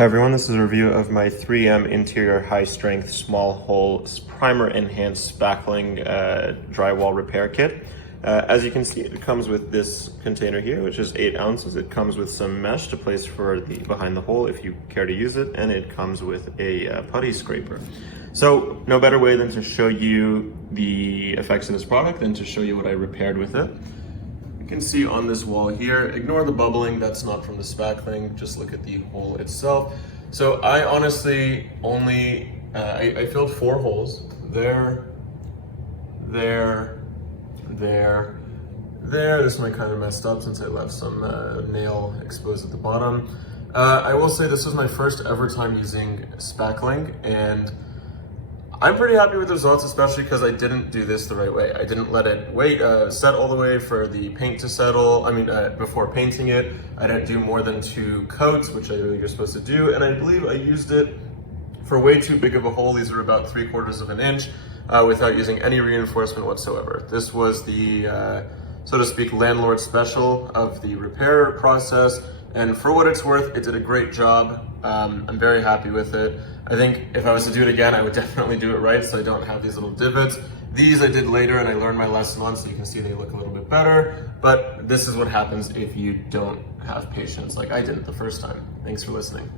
Hi everyone, this is a review of my 3M interior high strength small hole primer enhanced spackling drywall repair kit. As you can see, it comes with this container here, which is 8 ounces. It comes with some mesh to place for the behind the hole if you care to use it, and it comes with a putty scraper. So no better way than to show you the effects of this product than to show you what I repaired with it. You can see on this wall here, ignore the bubbling, that's not from the spackling, just look at the hole itself. So I honestly only, I filled 4 holes, there, this one kind of messed up since I left some nail exposed at the bottom. I will say this was my first ever time using spackling, and I'm pretty happy with the results, especially because I didn't do this the right way. I didn't let it set all the way for the paint to settle. Before painting it, I didn't do more than 2 coats, which I know you're supposed to do. And I believe I used it for way too big of a hole. These are about 3/4 of an inch without using any reinforcement whatsoever. This was the, so to speak, landlord special of the repair process. And for what it's worth, it did a great job. I'm very happy with it. I think if I was to do it again, I would definitely do it right so I don't have these little divots. These I did later and I learned my lesson on, so you can see they look a little bit better. But this is what happens if you don't have patience like I didn't the first time. Thanks for listening.